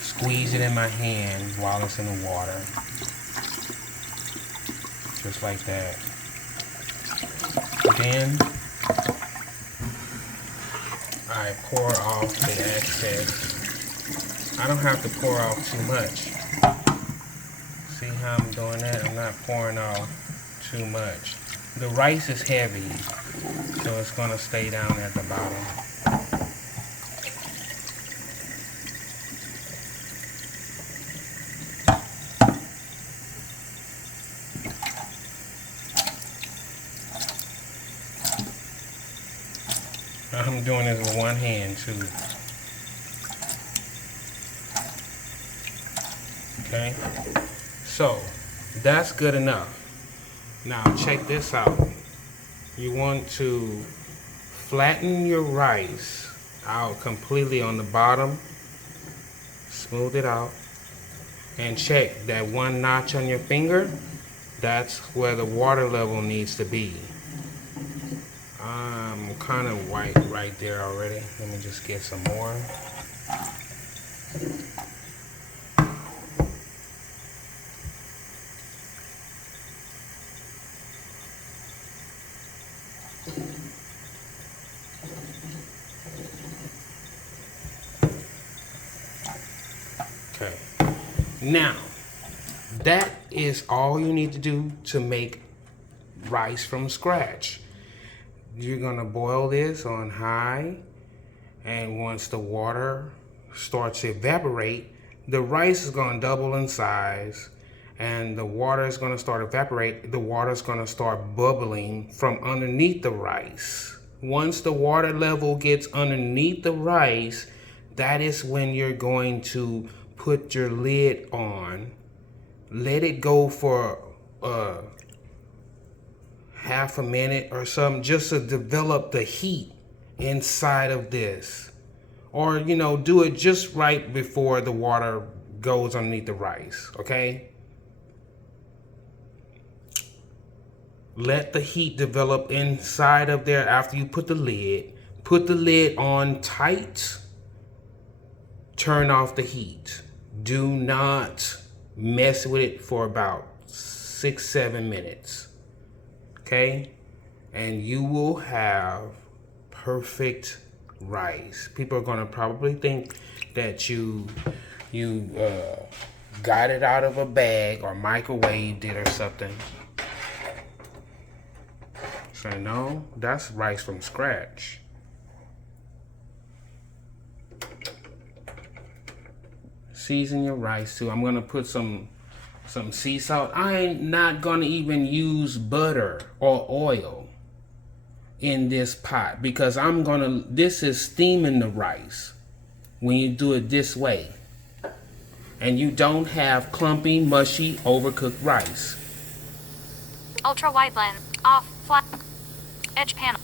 squeeze it in my hand while it's in the water. Just like that. Then I pour off the excess. I don't have to pour off too much. See how I'm doing that? I'm not pouring off too much. The rice is heavy, so it's going to stay down at the bottom. I'm doing this with one hand too. Okay, so that's good enough. Now check this out. You want to flatten your rice out completely on the bottom, smooth it out, and check that one notch on your finger. That's where the water level needs to be. I'm kind of white right there already. Let me just get some more. Okay. Now, that is all you need to do to make rice from scratch. You're gonna boil this on high, and once the water starts to evaporate, the rice is gonna double in size, and the water is gonna start evaporate. The water is gonna start bubbling from underneath the rice. Once the water level gets underneath the rice, that is when you're going to put your lid on. Let it go for half a minute or something, just to develop the heat inside of this. Or, do it just right before the water goes underneath the rice, okay? Let the heat develop inside of there after you put the lid. Put the lid on tight. Turn off the heat. Do not mess with it for about 6-7 minutes. Okay? And you will have perfect rice. People are going to probably think that you got it out of a bag or microwaved it or something. So no, that's rice from scratch. Season your rice too. I'm gonna put some sea salt. I'm not gonna even use butter or oil in this pot because this is steaming the rice when you do it this way. And you don't have clumpy, mushy, overcooked rice. Ultra wide lens. Off. Flat. Edge panel.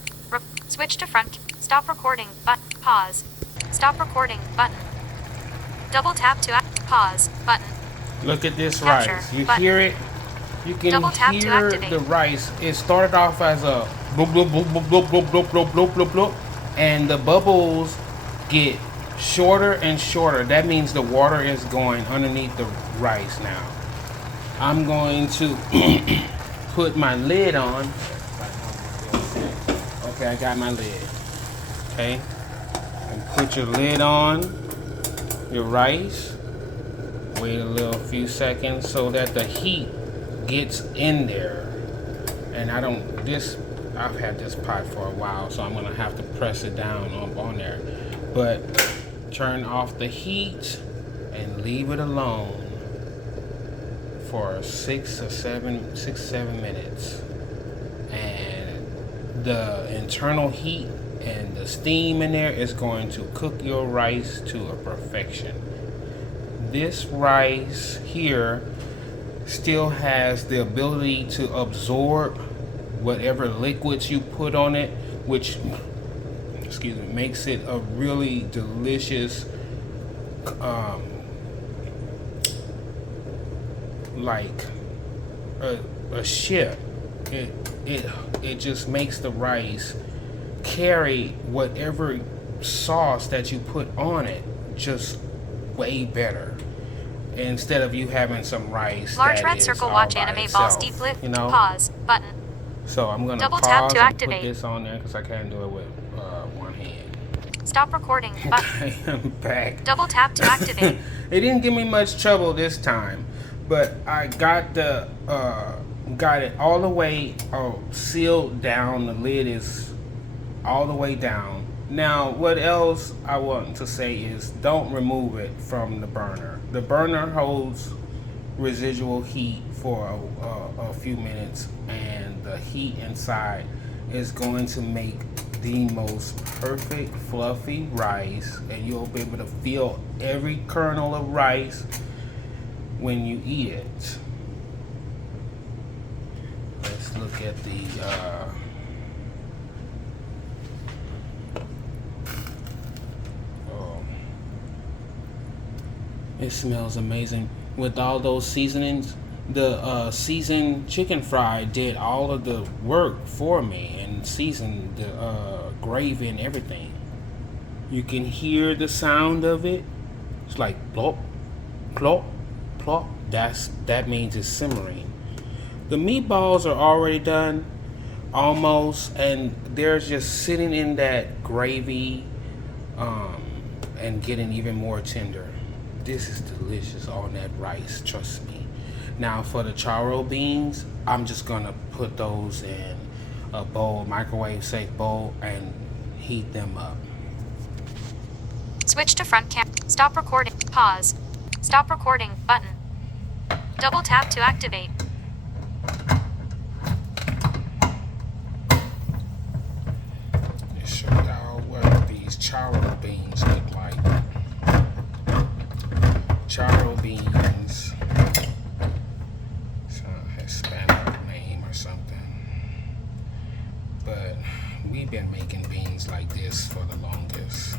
Switch to front. Stop recording. Button. Pause. Stop recording. Button. Double tap to pause. Button. Look at this Capture, rice. You button. hear it? You can Double tap to hear activate. the rice. It started off as a bloop, bloop, bloop, bloop, bloop, bloop, bloop, bloop, bloop, bloop, bloop, and the bubbles get shorter and shorter. That means the water is going underneath the rice now. I'm going to put my lid on. Okay, I got my lid. Okay, And put your lid on your rice. Wait a few seconds so that the heat gets in there. And I've had this pot for a while, so I'm gonna have to press it down on there. But turn off the heat and leave it alone for 6 or 7 minutes. And the internal heat and the steam in there is going to cook your rice to a perfection. This rice here still has the ability to absorb whatever liquids you put on it, which makes it a really delicious like a ship. It just makes the rice carry whatever sauce that you put on it just way better. Instead of you having some rice large that red is circle all watch by anime itself, balls deep lift, you know? pause button. So I'm gonna Double pause tap to and activate. put this on there because I can't do it with one hand. Stop recording button. Okay, I'm back. Double tap to activate. It didn't give me much trouble this time, but I got it all the way sealed down. The lid is all the way down. Now, what else I want to say is don't remove it from the burner. The burner holds residual heat for a few minutes, and the heat inside is going to make the most perfect fluffy rice, and you'll be able to feel every kernel of rice when you eat it. Let's look at the it smells amazing with all those seasonings. The seasoned chicken fry did all of the work for me and seasoned the gravy and everything. You can hear the sound of it. It's like plop, plop, plop. That means it's simmering. The meatballs are already done, almost, and they're just sitting in that gravy and getting even more tender. This is delicious on that rice, trust me. Now for the charro beans, I'm just gonna put those in a bowl, microwave safe bowl, and heat them up. Switch to front cam. Stop recording. Pause. Stop recording button. Double tap to activate. Let's show y'all what these charro beans look like. Charro beans. It's a Hispanic name or something. But we've been making beans like this for the longest.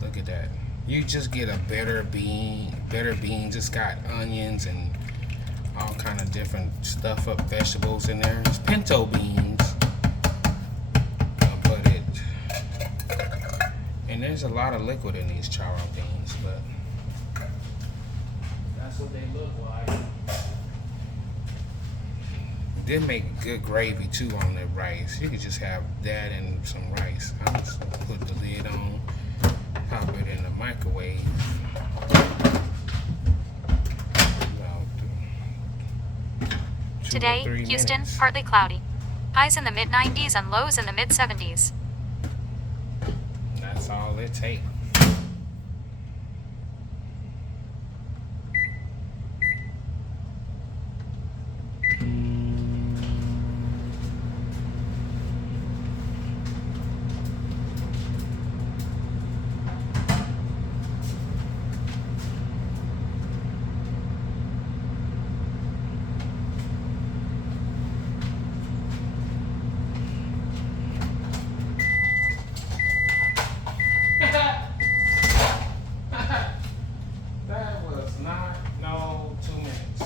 Look at that. You just get a better beans. It's got onions and all kind of different stuff up vegetables in there. It's pinto beans. And there's a lot of liquid in these charro beans, but that's what they look like. They make good gravy too on their rice. You could just have that and some rice. I'm just gonna put the lid on, pop it in the microwave. Today, Houston, partly cloudy. Highs in the mid-90s and lows in the mid-70s. That's all it takes. That was not 2 minutes.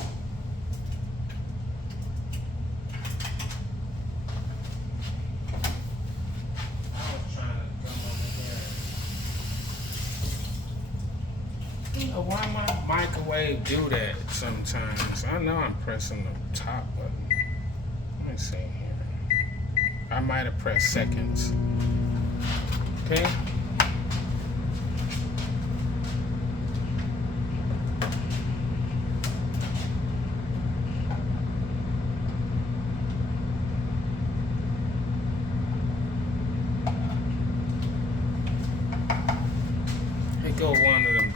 I was trying to come over here. You know why my microwave do that sometimes? I know I'm pressing the top button. Let me see here. I might have pressed seconds. Okay. go one of them.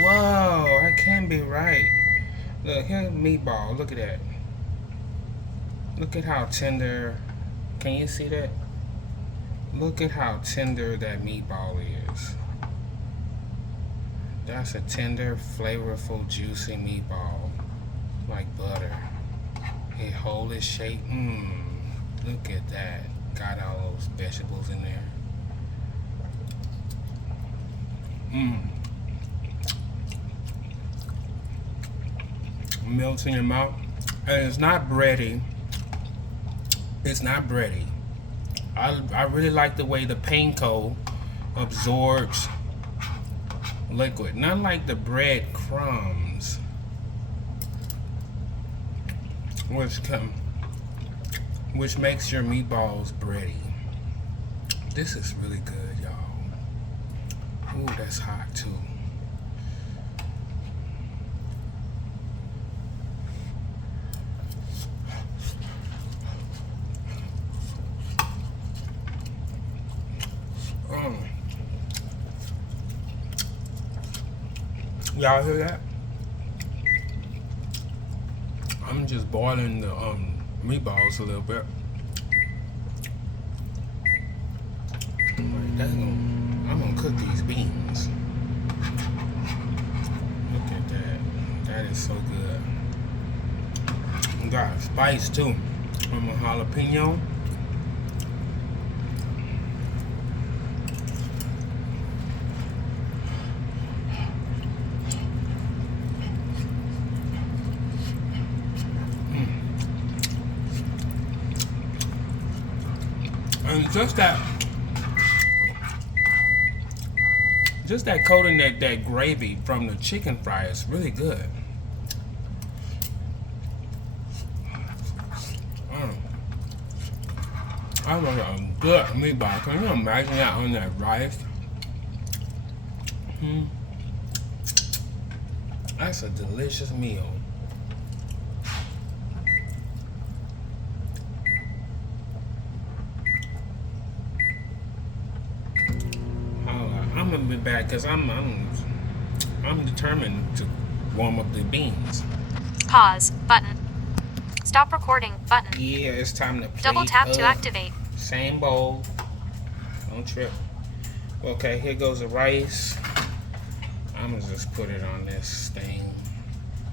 Whoa, that can't be right. Look, here's meatball. Look at that. Look at how tender. Can you see that? Look at how tender that meatball is. That's a tender, flavorful, juicy meatball. Like butter. It hold its shape. Look at that. Got all those vegetables in there. Melts in your mouth. And it's not bready. It's not bready. I really like the way the panko absorbs liquid. Not like the bread crumbs, which makes your meatballs bready. This is really good, y'all. Ooh, that's hot too. Y'all hear that? I'm just boiling the meatballs a little bit. I'm gonna cook these beans. Look at that. That is so good. We got spice too. I'm a jalapeno. And just that coating, that gravy from the chicken fry is really good. I love a good meatball. Can you imagine that on that rice? That's a delicious meal. I'm gonna be back because I'm determined to warm up the beans. Pause button. Stop recording button. Yeah, it's time to plate Double tap to up. activate. Same bowl. Don't trip. Okay, here goes the rice. I'm gonna just put it on this thing.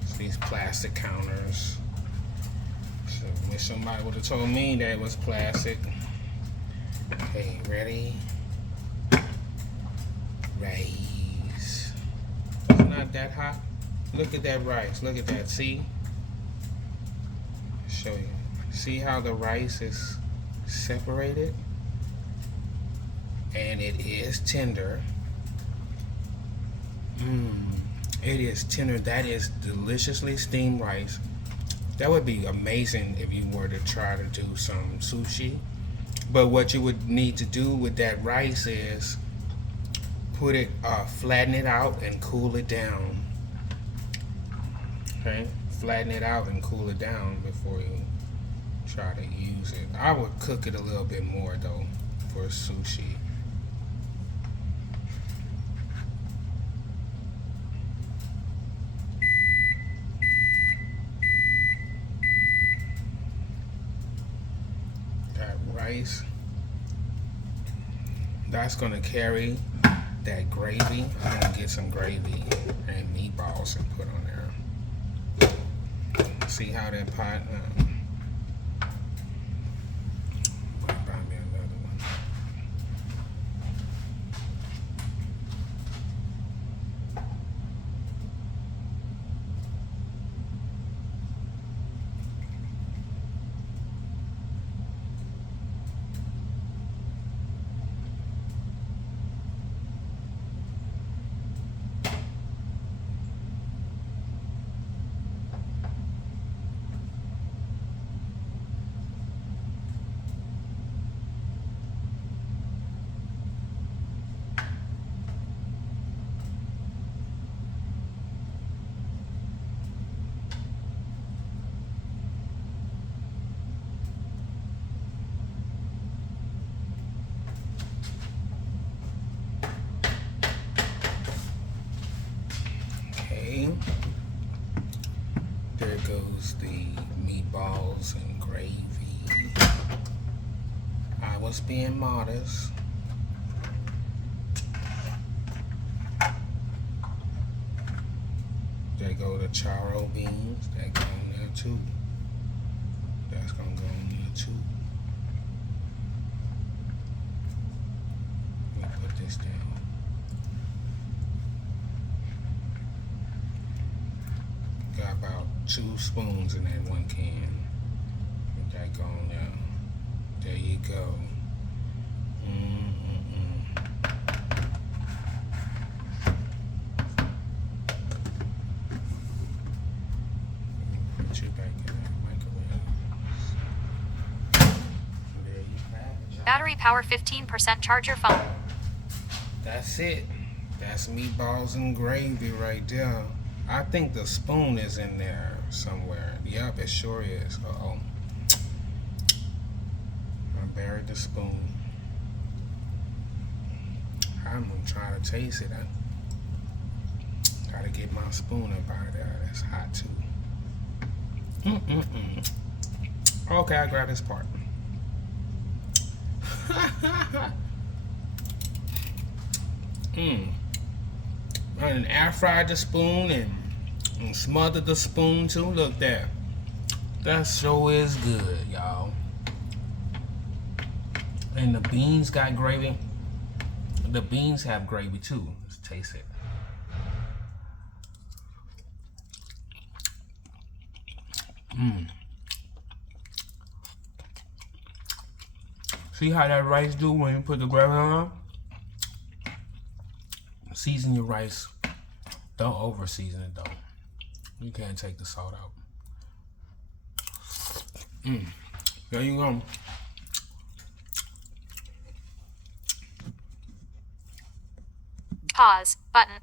It's these plastic counters. So if somebody would have told me that it was plastic. Okay, ready? Rice. It's not that hot. Look at that rice. Look at that. See? I'll show you. See how the rice is separated? And it is tender. It is tender. That is deliciously steamed rice. That would be amazing if you were to try to do some sushi. But what you would need to do with that rice is put it, flatten it out and cool it down. Okay, flatten it out and cool it down before you try to use it. I would cook it a little bit more though for sushi. That rice, that's gonna carry that gravy. I'm gonna get some gravy and meatballs and put on there. See how that pot, buy me another one. goes the meatballs and gravy. I was being modest. There go the charro beans. That go in there too. That's gonna go in there too. Let me put this down. Got about 2 spoons in that 1 can. Put that go in there. There you go. Put you back in that microwave. There you have it. Battery power 15%. Charge your phone. That's it. That's meatballs and gravy right there. I think the spoon is in there somewhere. Yep, it sure is. Uh-oh. I buried the spoon. I'm trying to taste it. I gotta get my spoon up out of there. That's hot too. Okay, I grabbed this part. And air fried the spoon and smothered the spoon too. Look there. That sure is good, y'all. And the beans got gravy. The beans have gravy too. Let's taste it. See how that rice do when you put the gravy on? Season your rice. Don't over season it though. You can't take the salt out. There you go. Pause button.